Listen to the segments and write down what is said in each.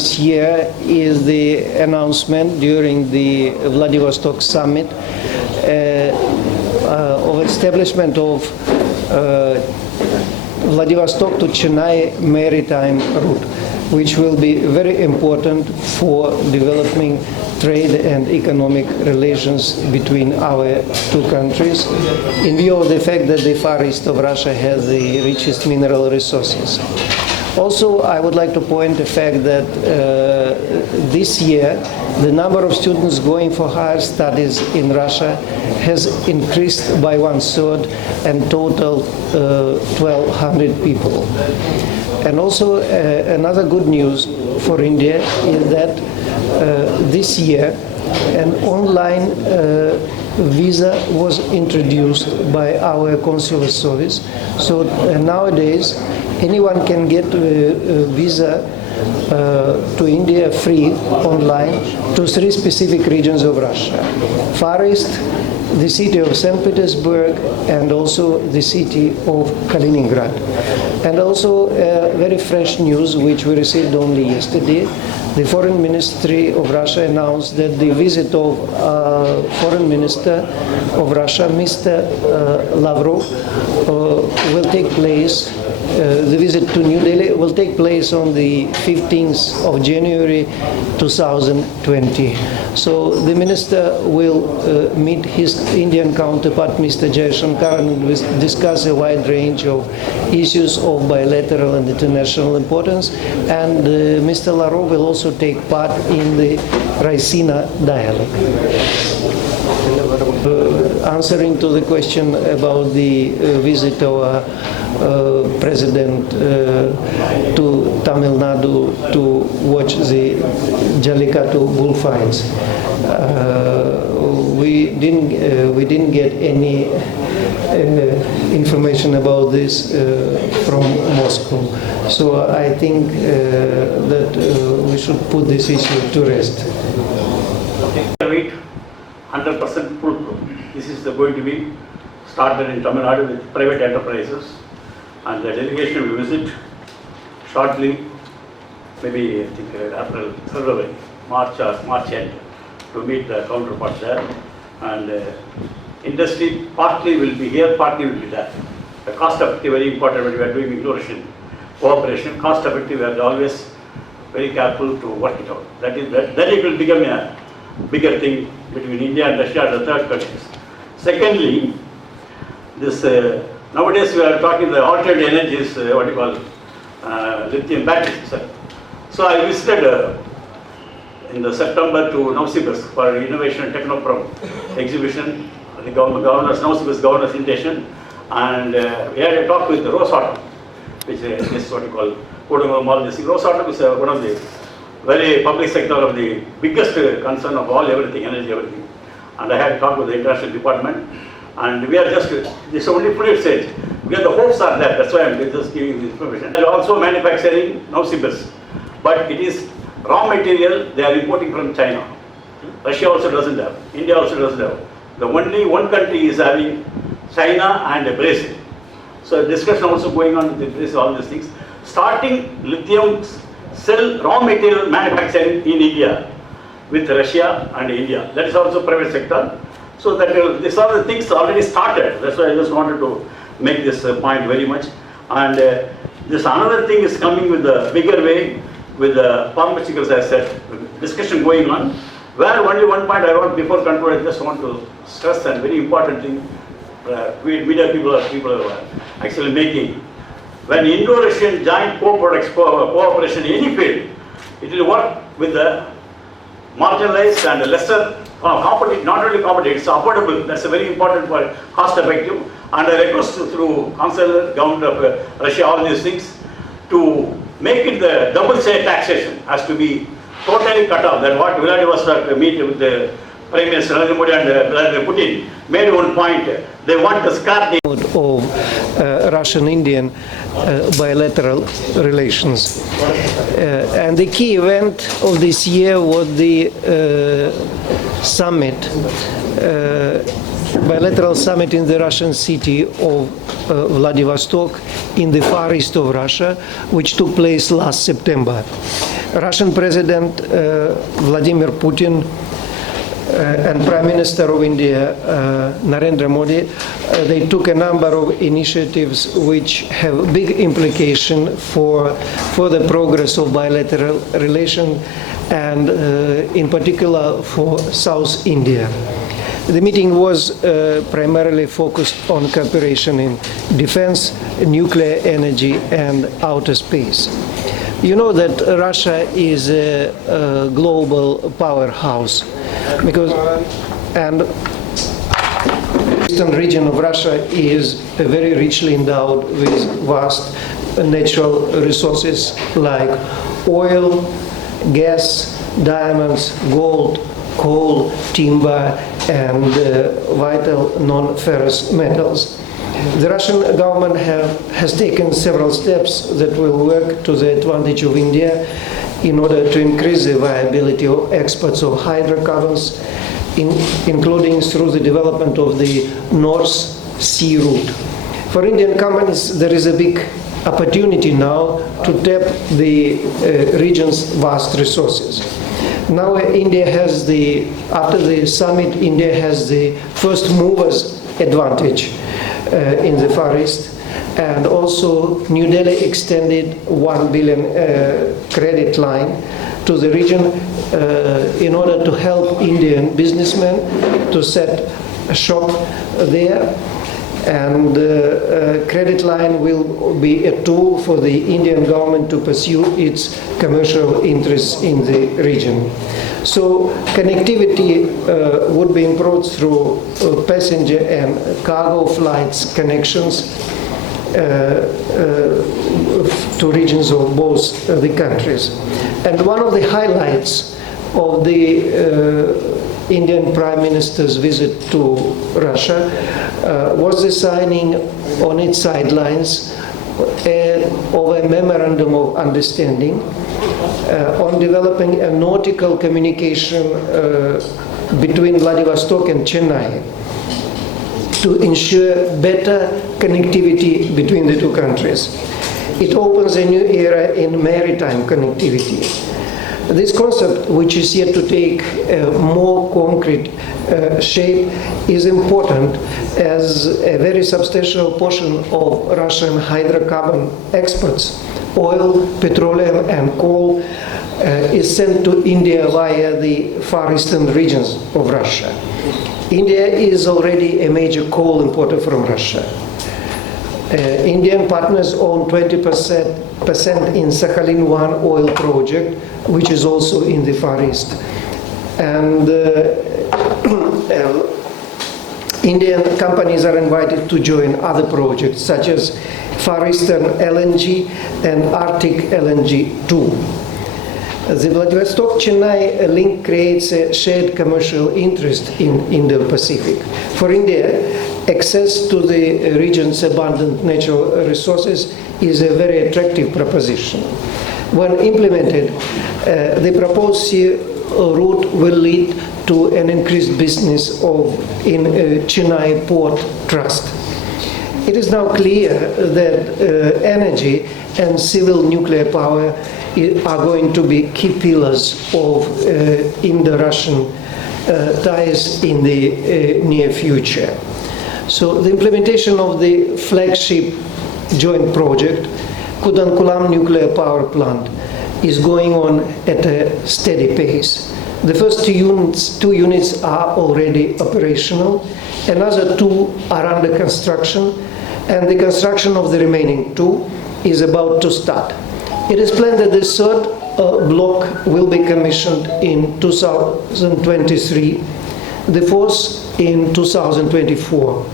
this year is the announcement during the Vladivostok summit of establishment of Vladivostok to Chennai maritime route, which will be very important for developing trade and economic relations between our two countries, in view of the fact that the far east of Russia has the richest mineral resources. Also, I would like to point the fact that this year the number of students going for higher studies in Russia has increased by 1/3 and total 1,200 people. And also another good news for India is that this year an online visa was introduced by our consular service. So nowadays anyone can get a visa to India free online to 3 specific regions of Russia: Far East, the city of St. Petersburg, and also the city of Kaliningrad. And also very fresh news which we received only yesterday. The Foreign Ministry of Russia announced that the visit of Foreign Minister of Russia, Mr. Lavrov, will take place. The visit to New Delhi will take place on the 15th of January 2020. So the minister will meet his Indian counterpart, Mr. Jaishankar, and discuss a wide range of issues of bilateral and international importance. And Mr. Lavrov will also take part in the Raisina dialogue. Answering to the question about the visit of President to Tamil Nadu to watch the Jallikattu bullfights, we didn't get any information about this from Moscow. So I think that we should put this issue to rest. 100% foolproof. This is going to be started in Tamil Nadu with private enterprises, and the delegation will visit shortly, maybe I think April, February, March end, to meet the counterparts there. And industry partly will be here, partly will be there. The cost effective, very important when we are doing Indo-Russian cooperation. Cost effective, we are always very careful to work it out. Then it will become a bigger thing between India and Russia and the third countries. Secondly, this nowadays we are talking the alternative energies, what you call lithium batteries. So I visited in the September to Novosibirsk for Innovation and Technoprom exhibition, the Novosibirsk governor's invitation, and we had a talk with Rosatom, which is what you call all this. Rosatom is one of the very public sector of the biggest concern of everything, energy, everything. And I had talked with the international department, and we are just, this is only fluid stage. The hopes are there, that's why I'm just giving this information. They are also manufacturing Novosibirsk, but it is raw material they are importing from China. Russia also doesn't have, India also doesn't have. The only one country is having China and Brazil. So discussion also going on with this, all these things. Starting lithium cell raw material manufacturing in India with Russia and India. That is also private sector. So that these are the things already started. That's why I just wanted to make this point very much. And this another thing is coming with the bigger way with the pharmaceuticals, as I said, discussion going on. Where only one point I want before conclude, I just want to stress and very important thing. Media people are actually making. When Indo-Russian joint cooperation in any field, it will work with the marginalized and lesser competitive, not only competitive, it's affordable. That's a very important for cost effective. And I request through Consulate Government of Russia, all these things, to make it the double say taxation has to be totally cut off. That what Vladivostok meet with the Prime Minister Narendra Modi and Vladimir Putin made one point. They want to scrap the of Russian-Indian bilateral relations. And the key event of this year was the summit bilateral summit in the Russian city of Vladivostok in the far east of Russia, which took place last September. Russian President Vladimir Putin and Prime Minister of India, Narendra Modi, they took a number of initiatives which have big implication for the progress of bilateral relations and in particular for South India. The meeting was primarily focused on cooperation in defense, nuclear energy and outer space. You know that Russia is a global powerhouse and the eastern region of Russia is very richly endowed with vast natural resources like oil, gas, diamonds, gold, coal, timber, and vital non-ferrous metals. The Russian government has taken several steps that will work to the advantage of India in order to increase the viability of exports of hydrocarbons, including through the development of the North Sea route. For Indian companies, there is a big opportunity now to tap the region's vast resources. Now India has after the summit, India has the first movers advantage in the Far East, and also New Delhi extended 1 billion credit line to the region in order to help Indian businessmen to set a shop there. And credit line will be a tool for the Indian government to pursue its commercial interests in the region. So connectivity would be improved through passenger and cargo flights connections to regions of both the countries. And one of the highlights of the Indian Prime Minister's visit to Russia was the signing on its sidelines of a memorandum of understanding on developing a nautical communication between Vladivostok and Chennai to ensure better connectivity between the two countries. It opens a new era in maritime connectivity. This concept, which is yet to take a more concrete shape, is important as a very substantial portion of Russian hydrocarbon exports, oil, petroleum and coal, is sent to India via the far eastern regions of Russia. India is already a major coal importer from Russia. Indian partners own 20% in Sakhalin-1 oil project, which is also in the Far East. And Indian companies are invited to join other projects such as Far Eastern LNG and Arctic LNG 2. The Vladivostok-Chennai link creates a shared commercial interest in Indo-Pacific. For India, access to the region's abundant natural resources is a very attractive proposition. When implemented, the proposed sea route will lead to an increased business in Chennai Port Trust. It is now clear that energy and civil nuclear power are going to be key pillars of Indo-Russian ties in the near future. So the implementation of the flagship joint project, Kudankulam nuclear power plant, is going on at a steady pace. The first two units are already operational, another 2 are under construction, and the construction of the remaining 2 is about to start. It is planned that the third block will be commissioned in 2023, the fourth in 2024,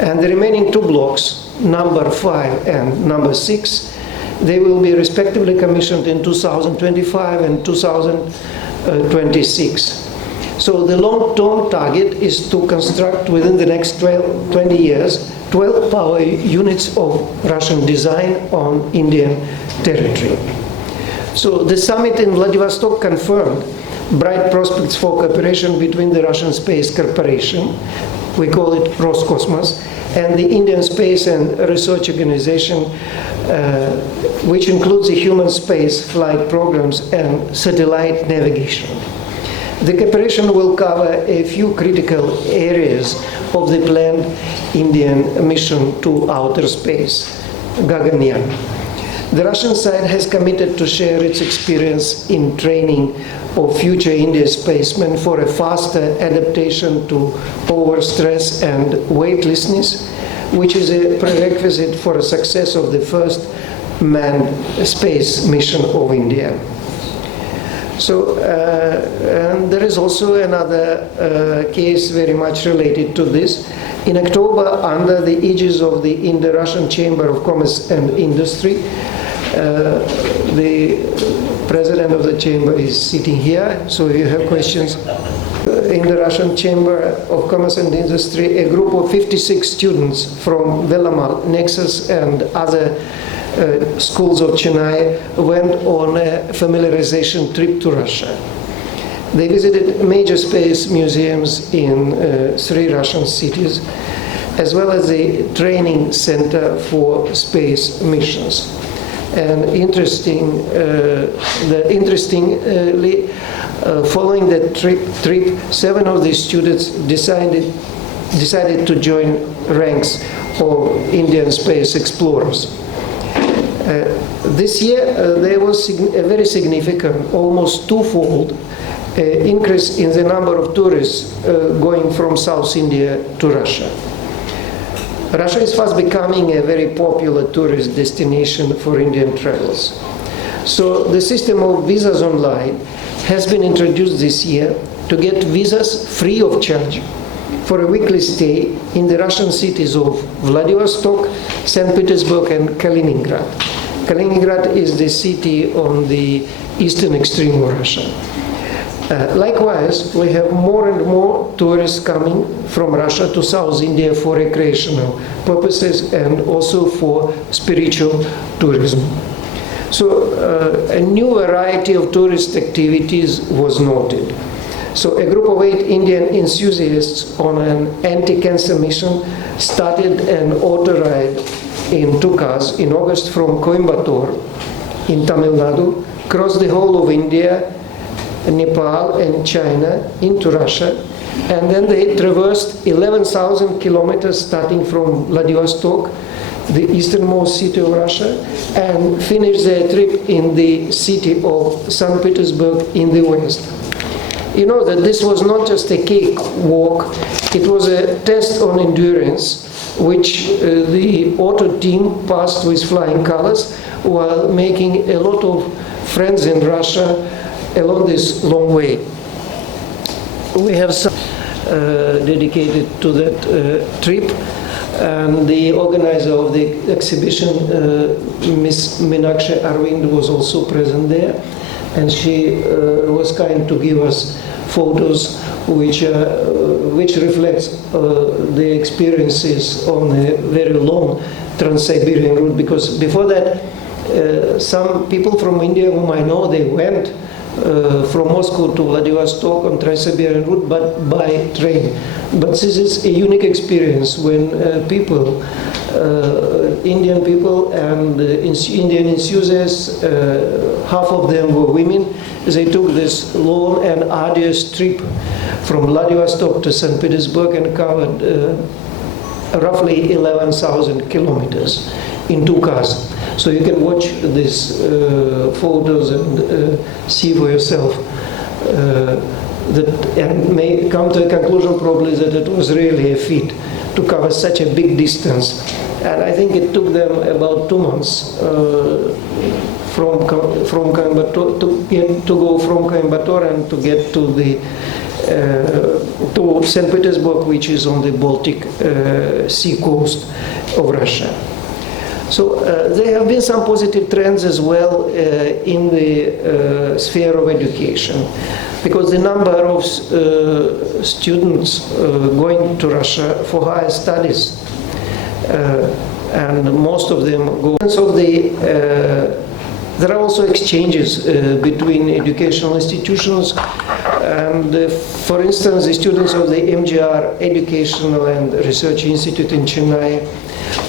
and the remaining 2 blocks, number 5 and number 6, they will be respectively commissioned in 2025 and 2026. So the long-term target is to construct within the next 20 years 12 power units of Russian design on Indian territory. So the summit in Vladivostok confirmed bright prospects for cooperation between the Russian Space Corporation we call it Roscosmos, and the Indian Space and Research Organization, which includes the human space flight programs and satellite navigation. The cooperation will cover a few critical areas of the planned Indian mission to outer space, Gaganyaan. The Russian side has committed to share its experience in training of future Indian spacemen for a faster adaptation to overstress and weightlessness, which is a prerequisite for a success of the first manned space mission of India. So, and there is also another case very much related to this. In October, under the aegis of the Indo-Russian Chamber of Commerce and Industry, the president of the chamber is sitting here, so if you have questions. In the Russian Chamber of Commerce and Industry, a group of 56 students from Velamal, Nexus and other schools of Chennai went on a familiarization trip to Russia. They visited major space museums in 3 Russian cities, as well as a training center for space missions. And interestingly, following that trip, 7 of these students decided to join ranks of Indian space explorers. This year, there was a very significant, almost twofold, increase in the number of tourists going from South India to Russia. Russia is fast becoming a very popular tourist destination for Indian travels. So the system of visas online has been introduced this year to get visas free of charge for a weekly stay in the Russian cities of Vladivostok, St. Petersburg and Kaliningrad. Kaliningrad is the city on the eastern extreme of Russia. Likewise, we have more and more tourists coming from Russia to South India for recreational purposes and also for spiritual tourism. So a new variety of tourist activities was noted. So a group of 8 Indian enthusiasts on an anti-cancer mission started an auto ride in 2 cars in August from Coimbatore in Tamil Nadu, crossed the whole of India, Nepal and China into Russia, and then they traversed 11,000 kilometers starting from Vladivostok, the easternmost city of Russia, and finished their trip in the city of St. Petersburg in the west. You know that this was not just a cakewalk, it was a test on endurance, which the auto team passed with flying colors while making a lot of friends in Russia along this long way. We have some dedicated to that trip, and the organizer of the exhibition, Miss Meenakshi Arvind, was also present there, and she was kind to give us photos which reflects the experiences on a very long Trans-Siberian route, because before that some people from India whom I know, they went from Moscow to Vladivostok on Trans-Siberian route, but by train. But this is a unique experience when people, Indian people and Indian enthusiasts, half of them were women, they took this long and arduous trip from Vladivostok to St. Petersburg and covered roughly 11,000 kilometers in 2 cars. So you can watch these photos and see for yourself and may come to a conclusion probably that it was really a feat to cover such a big distance. And I think it took them about 2 months from Coimbatore to go from Coimbatore and to get to the to St. Petersburg, which is on the Baltic Sea coast of Russia. So there have been some positive trends as well in the sphere of education, because the number of students going to Russia for higher studies, and most of them go. So there are also exchanges between educational institutions. For instance, the students of the MGR Educational and Research Institute in Chennai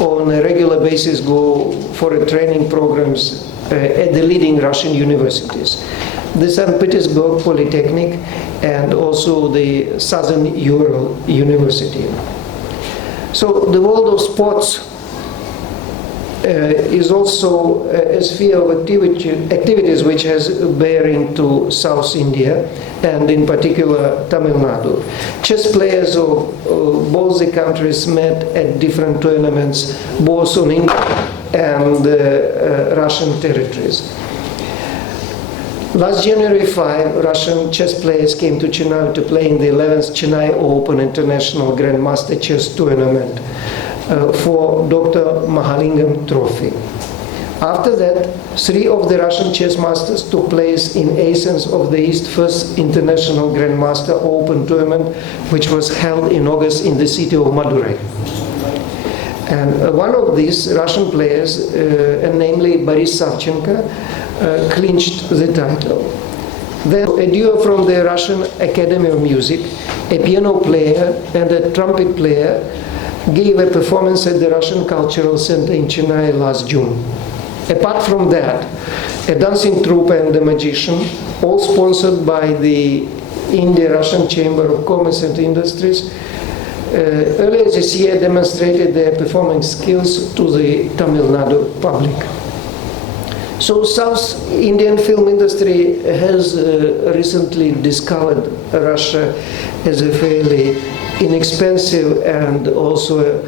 on a regular basis go for training programs at the leading Russian universities. The St. Petersburg Polytechnic and also the Southern Ural University. So the world of sports is also a sphere of activities which has bearing to South India and in particular Tamil Nadu. Chess players of both the countries met at different tournaments, both on Indian and Russian territories. Last January 5, Russian chess players came to Chennai to play in the 11th Chennai Open International Grandmaster Chess Tournament for Dr. Mahalingam Trophy. After that, 3 of the Russian chess masters took place in Athens of the East First International Grandmaster Open Tournament, which was held in August in the city of Madurai. And one of these Russian players, namely Boris Savchenko, clinched the title. Then a duo from the Russian Academy of Music, a piano player and a trumpet player, gave a performance at the Russian Cultural Center in Chennai last June. Apart from that, a dancing troupe and a magician, all sponsored by the India-Russian Chamber of Commerce and Industries, earlier this year demonstrated their performing skills to the Tamil Nadu public. So South Indian film industry has recently discovered Russia as a fairly inexpensive and also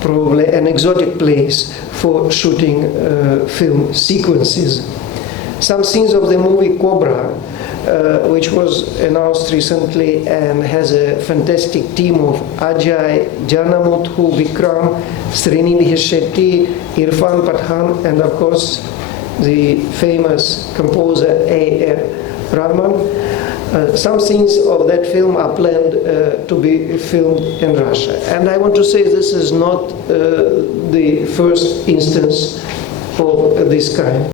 probably an exotic place for shooting film sequences. Some scenes of the movie Cobra, which was announced recently and has a fantastic team of Ajay, Janamuthu, Vikram, Srinidhi Shetty, Irfan Pathan, and of course the famous composer A.R. Rahman. Some scenes of that film are planned to be filmed in Russia. And I want to say this is not the first instance of this kind.